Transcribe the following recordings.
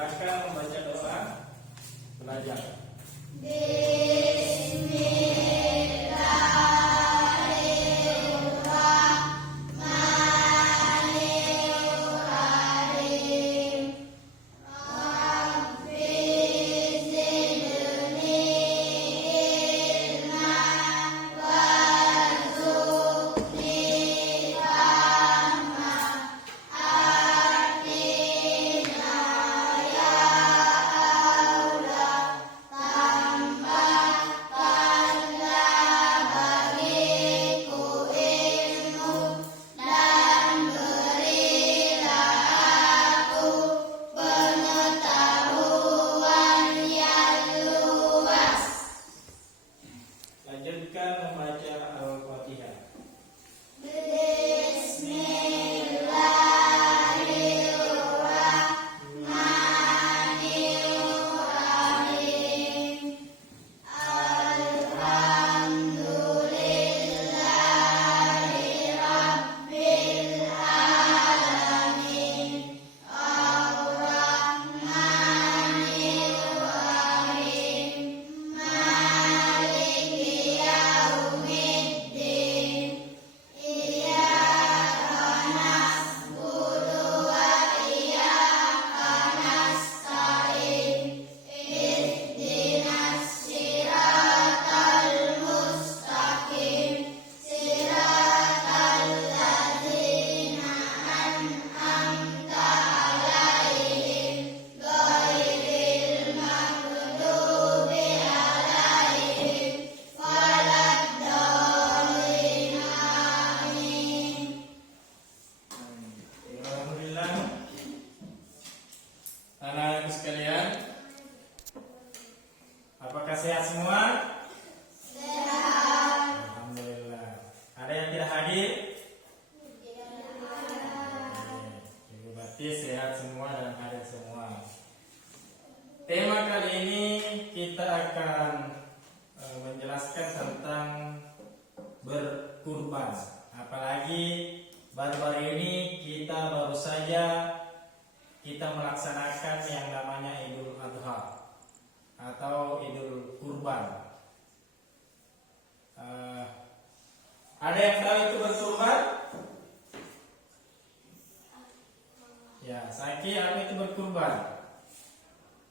Silakan membaca doa belajar. Lanjutkan membaca Al-Fatihah. Anak-anak sekalian, apakah sehat semua? Sehat. Alhamdulillah. Ada yang tidak hadir? Ibu berarti sehat semua dan hadir semua. Tema kali ini kita akan menjelaskan tentang berkurban. Apalagi baru-baru ini kita baru saja kita melaksanakan yang namanya Idul Adha atau Idul Kurban. Ada yang tahu itu berkurban? Ya, Saki, apa itu berkurban?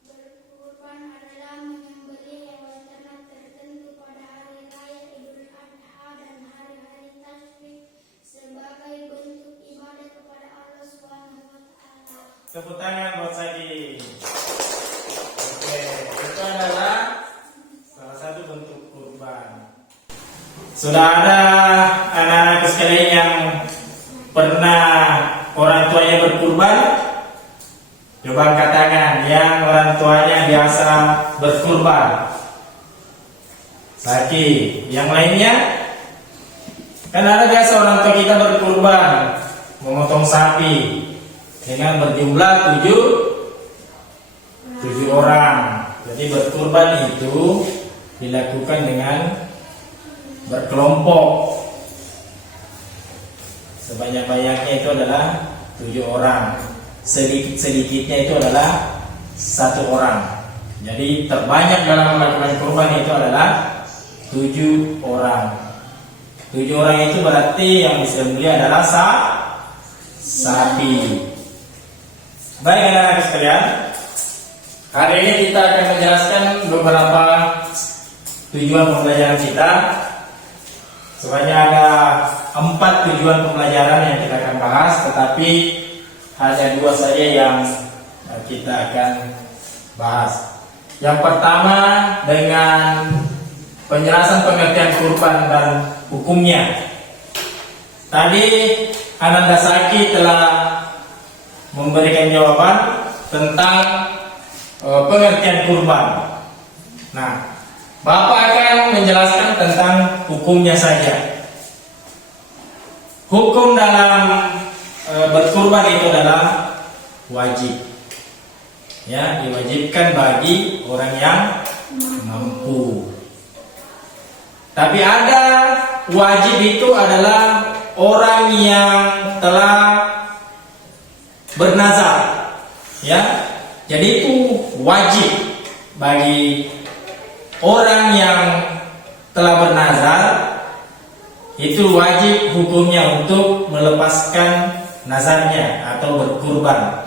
Berkurban adalah menyembelih hewan ternak tertentu pada hari raya Idul Adha dan hari-hari tasyrik sebagai bentuk ibadah kepada Allah Subhanahu wa Ta'ala. Tepuk tangan buat Saki. Oke, itu adalah salah satu bentuk kurban. Sudah ada anak-anak sekalian yang pernah orang tuanya berkurban? Coba angkat tangan yang orang tuanya biasa berkurban. Saki, yang lainnya? Kan ada biasa orang tua kita berkurban, memotong sapi dengan berjumlah 7 orang. Jadi berkurban itu dilakukan dengan berkelompok. Sebanyak-banyaknya itu adalah 7 orang. Sedikit-sedikitnya itu adalah 1 orang. Jadi terbanyak dalam melakukan kurban itu adalah 7 orang. 7 orang itu berarti yang disembelih adalah sapi. Baik anak-anak sekalian, hari ini kita akan menjelaskan beberapa tujuan pembelajaran kita. Sebenarnya ada 4 tujuan pembelajaran yang kita akan bahas, tetapi hanya 2 saja yang kita akan bahas. Yang pertama dengan penjelasan pengertian kurban dan hukumnya. Tadi Ananda Saki telah memberikan jawaban tentang pengertian kurban. Nah, Bapak akan menjelaskan tentang hukumnya saja. Hukum dalam berkurban itu adalah wajib. Ya, diwajibkan bagi orang yang mampu. Tapi ada wajib itu adalah orang yang telah bernazar, ya, Jadi itu wajib bagi orang yang telah bernazar, itu wajib hukumnya untuk melepaskan nazarnya atau berkurban.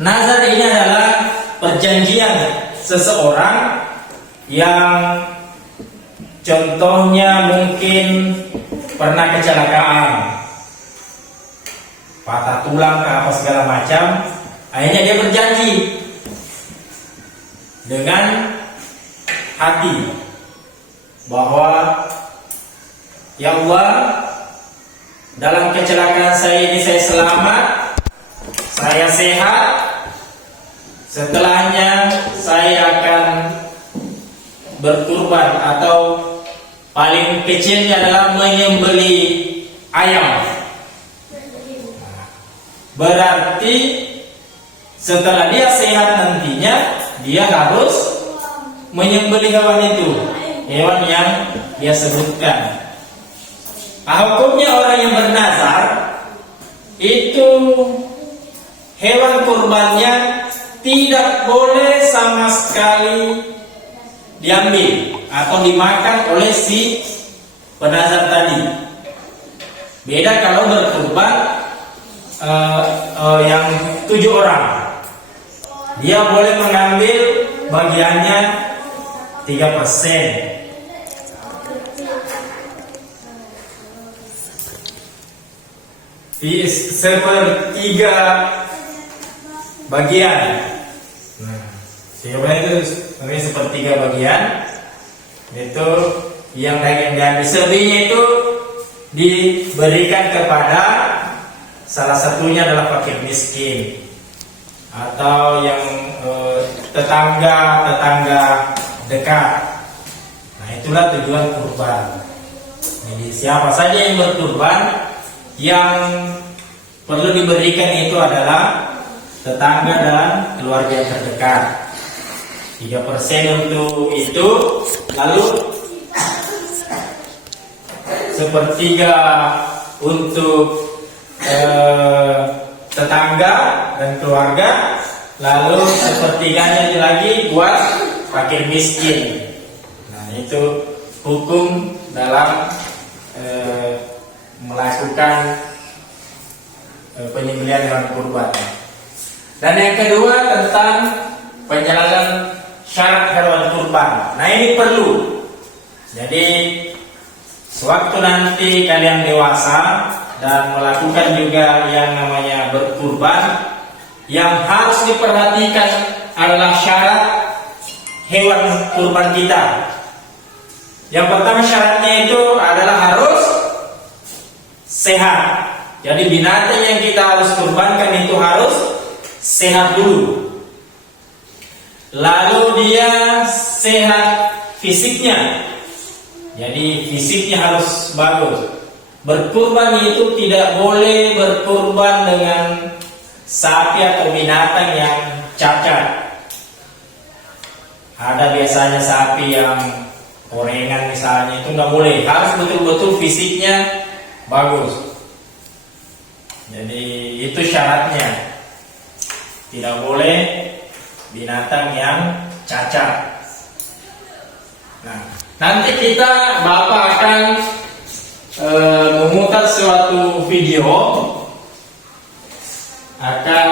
Nazar ini adalah perjanjian seseorang yang contohnya mungkin pernah kecelakaan, patah tulang ke apa segala macam, akhirnya dia berjanji dengan hati bahwa ya Allah, dalam kecelakaan saya ini saya selamat, saya sehat, setelahnya saya akan berkurban atau paling kecilnya adalah menyembelih ayam. Berarti setelah dia sehat nantinya dia harus menyembelih hewan itu, hewan yang dia sebutkan. Hukumnya orang yang bernazar itu hewan kurbannya tidak boleh sama sekali diambil atau dimakan oleh si penazar tadi. Beda kalau berkurban yang 7 orang, dia boleh mengambil bagiannya 3%. Di sepertiga bagian. Nah, itu sepertiga bagian itu yang diambil. Selebihnya itu diberikan kepada salah satunya adalah fakir miskin atau yang tetangga dekat. Nah, itulah tujuan kurban. Jadi siapa saja yang berkurban, yang perlu diberikan itu adalah tetangga dan keluarga yang terdekat. 3% untuk itu, lalu sepertiga untuk tetangga dan keluarga, lalu sepertiganya lagi buat fakir miskin. Nah, itu hukum dalam melakukan penyembelihan hewan kurban. Dan yang kedua tentang penjelasan syarat hewan kurban. Nah, ini perlu. Jadi sewaktu nanti kalian dewasa dan melakukan juga yang namanya berkurban, yang harus diperhatikan adalah syarat hewan kurban kita. Yang pertama syaratnya itu adalah harus sehat. Jadi binatang yang kita harus kurbankan itu harus sehat dulu. Lalu dia sehat fisiknya. Jadi fisiknya harus bagus. Berkurban itu tidak boleh berkurban dengan sapi atau binatang yang cacat. Ada biasanya sapi yang korengan misalnya, itu nggak boleh. Harus betul-betul fisiknya bagus. Jadi itu syaratnya. Tidak boleh binatang yang cacat. Nah, nanti Bapak akan memutar suatu video, akan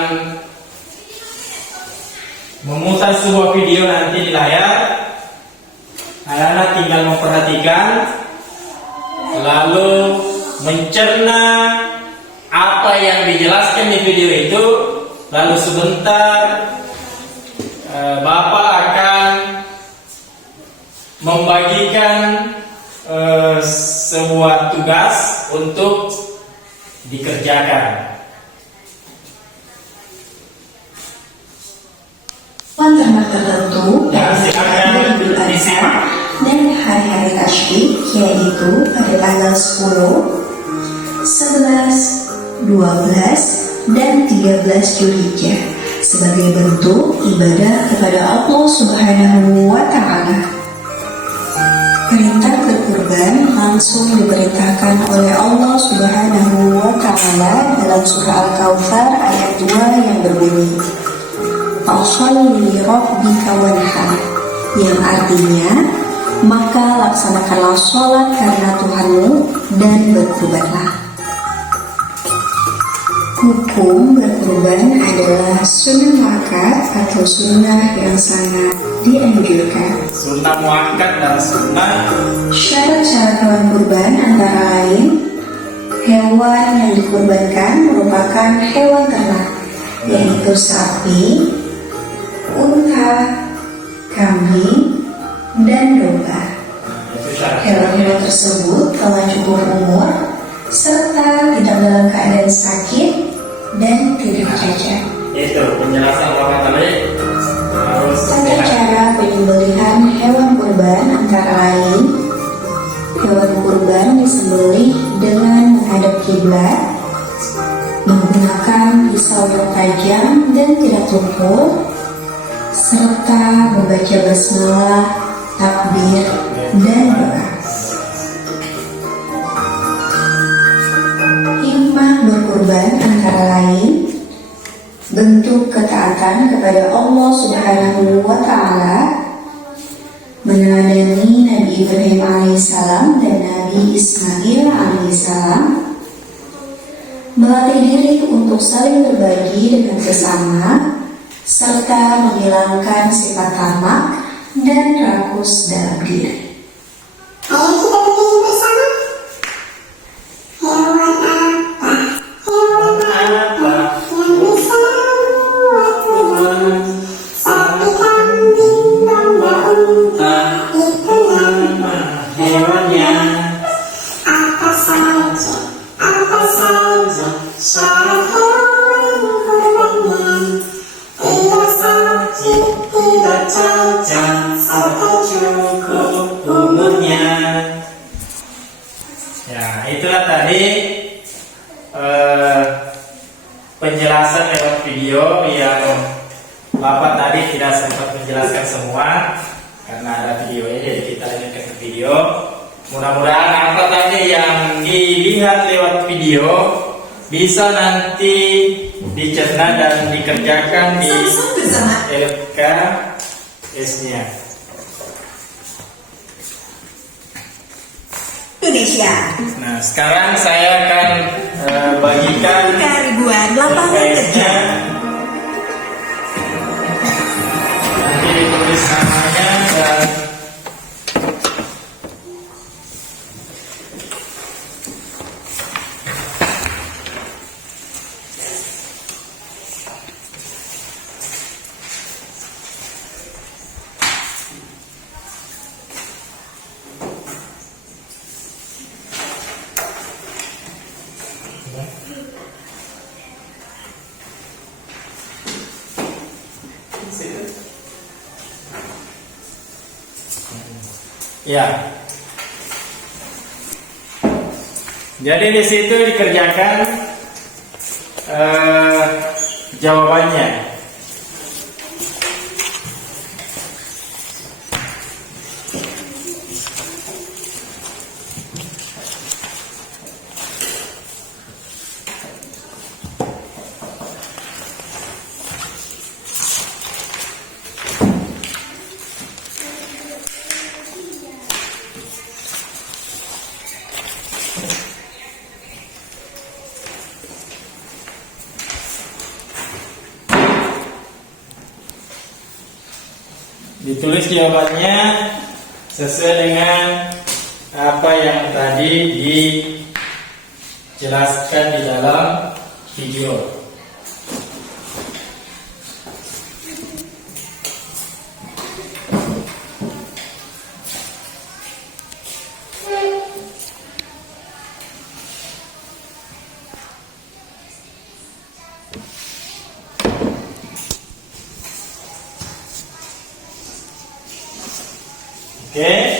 memutar sebuah video nanti di layar. Anak-anak tinggal memperhatikan, lalu mencerna apa yang dijelaskan di video itu, lalu sebentar Bapak akan membagikan sebuah tugas untuk dikerjakan. Hewan ternak tertentu dari Idul Adha dan hari-hari tasyrik, yaitu pada tanggal 10, 11, 12, dan 13 Dzulhijjah sebagai bentuk ibadah kepada Allah Subhanahu wa Ta'ala. Perintah berkurban langsung diperintahkan oleh Allah Subhanahu wa Ta'ala dalam surah Al-Kautsar ayat 2 yang berbunyi, fasholli li rabbika wanhar, yang artinya maka laksanakanlah sholat karena Tuhanmu dan berkurbanlah. Hukum berkurban adalah sunnah muakkad atau sunnah yang sangat dianjurkan. Sunnah muakkad dan sunnah. Syarat-syarat hewan kurban antara lain, hewan yang dikurbankan merupakan hewan ternak, yaitu sapi, unta, kambing, dan domba. Hewan-hewan tersebut telah cukup umur serta tidak dalam keadaan sakit dan tidak cacat. Itu penjelasan Bapak tadi. Harus Tata cara penyembelihan hewan kurban antara lain, hewan kurban disembelih dengan menghadap kiblat, menggunakan pisau yang tajam dan tidak tumpul, serta membaca basmalah, takbir, dan doa. Hikmah berkurban antara lain bentuk ketaatan kepada Allah Subhanahu wa Ta'ala, meneladani Nabi Ibrahim alaihissalam dan Nabi Ismail alaihissalam, melatih diri untuk saling berbagi dengan sesama, serta menghilangkan sifat tamak dan rakus dalam diri. Ayo kita berdiri bersama. Hewan apa? Hewan apa yang bisa membuat beban? Sapi, kambing, domba, unta, itu nama hewannya. Apa saja syarat hewan kurbannya. Tidak sakit, tidak cacat, serta cukup umurnya. Ya, itulah tadi penjelasan lewat video yang Bapak tadi tidak sempat menjelaskan semua karena ada videonya, jadi kita lanjutkan ke video. Mudah-mudahan apa tadi yang dilihat lewat video bisa nanti dicerna dan dikerjakan di LKS-nya. Indonesia. Nah, sekarang saya akan bagikan Ribuan lapangan kerja. nanti ditulis namanya dan ya. Jadi di situ dikerjakan jawabannya. Ditulis jawabannya sesuai dengan apa yang tadi dijelaskan di dalam video. Oke.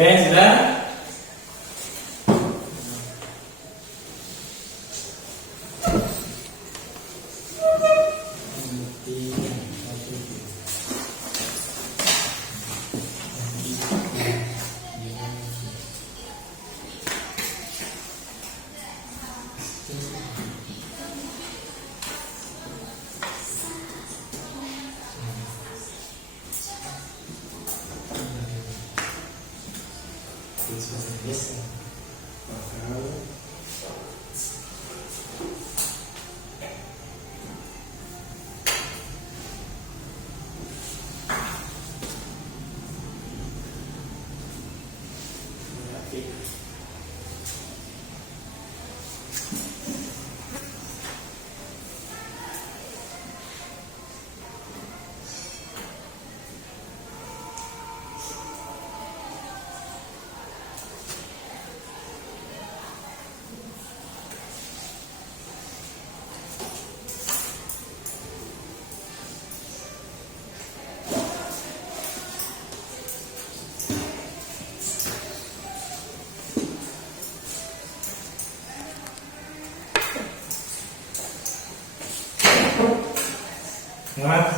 Oke, sudah.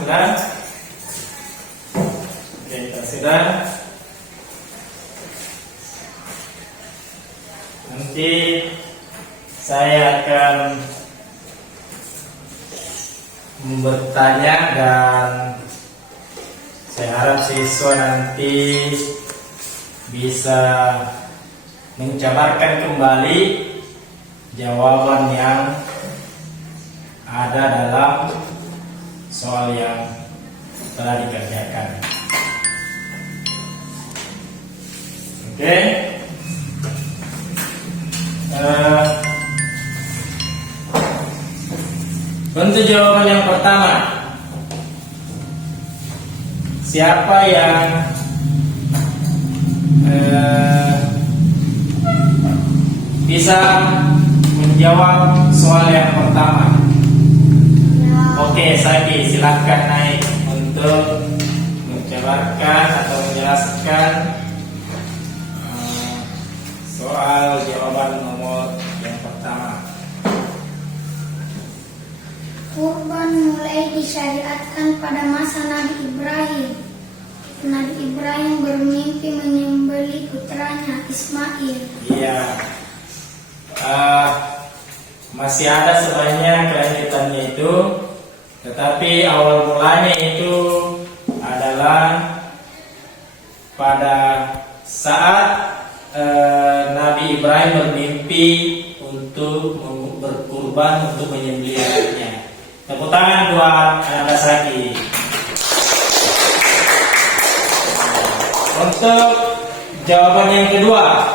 Sudah? Oke, sudah. Nanti saya akan bertanya dan saya harap siswa nanti bisa menjabarkan kembali jawaban yang ada dalam soal yang telah dikerjakan. Oke. Bentuk jawaban yang pertama. Siapa yang bisa menjawab soal yang pertama? Oke, Sagi, silahkan naik untuk menjabarkan atau menjelaskan soal jawaban nomor yang pertama. Kurban mulai disyariatkan pada masa Nabi Ibrahim. Nabi Ibrahim bermimpi menyembelih putranya Ismail. Iya. Masih ada sebenarnya kelanjutannya itu, tetapi awal mulanya itu adalah pada saat Nabi Ibrahim bermimpi untuk berkurban untuk menyembelih anaknya. Tepuk tangan buat Anda Saki. Untuk jawaban yang kedua,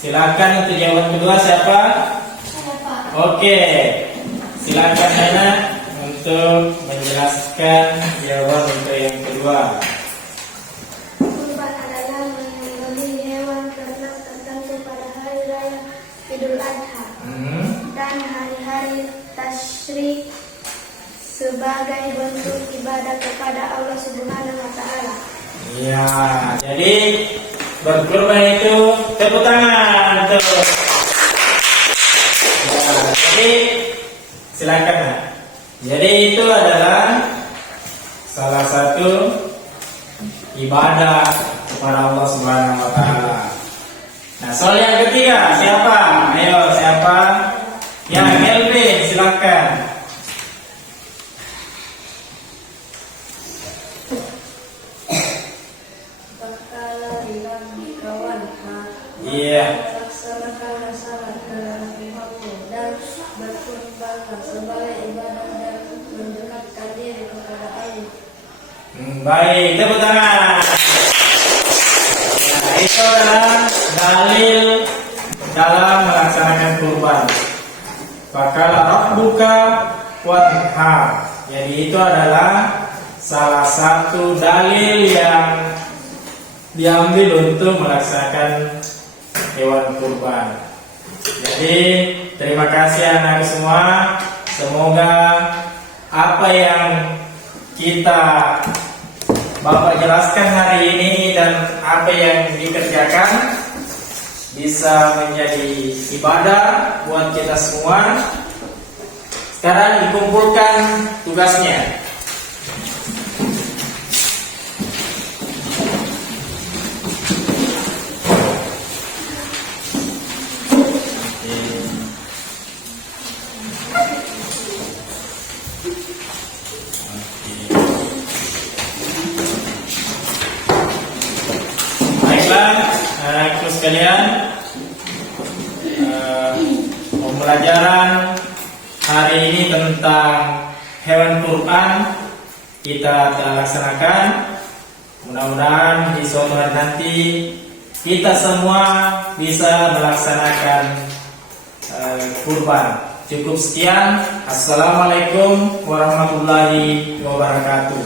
silakan untuk jawaban kedua siapa? Saya, Pak. Oke, silakan Nana untuk menjelaskan jawaban untuk yang kedua. Kurban adalah menyembelih hewan ternak tertentu pada hari raya Idul Adha dan hari-hari tasyrik sebagai bentuk ibadah kepada Allah Subhanahu wa Ta'ala. Ya, jadi berkurban itu tepuk tangan tuh. Ya, jadi silakan. Nah. Jadi itu adalah salah satu ibadah kepada Allah Subhanahu wa Ta'ala. Nah, soal yang ketiga siapa? Ayo siapa? Ya, Melvin, silakan. Iya. Laksanakanlah salat dalam rumahmu dan berkurbanlah sebagai ibadah dan mendekatkan diri kepada Allah. Baik, tepuk tangan. Nah, itu adalah dalil dalam melaksanakan kurban. Fakala rabbuka wanhar. Jadi itu adalah salah satu dalil yang diambil untuk melaksanakan hewan kurban. Jadi terima kasih anak semua. Semoga apa yang kita Bapak jelaskan hari ini dan apa yang dikerjakan bisa menjadi ibadah buat kita semua. Sekarang dikumpulkan tugasnya. Baiklah, anak-anakku sekalian, pembelajaran hari ini tentang hewan kurban kita telah laksanakan. Mudah-mudahan di suatu hari nanti kita semua bisa melaksanakan kurban. Cukup sekian. Assalamualaikum warahmatullahi wabarakatuh.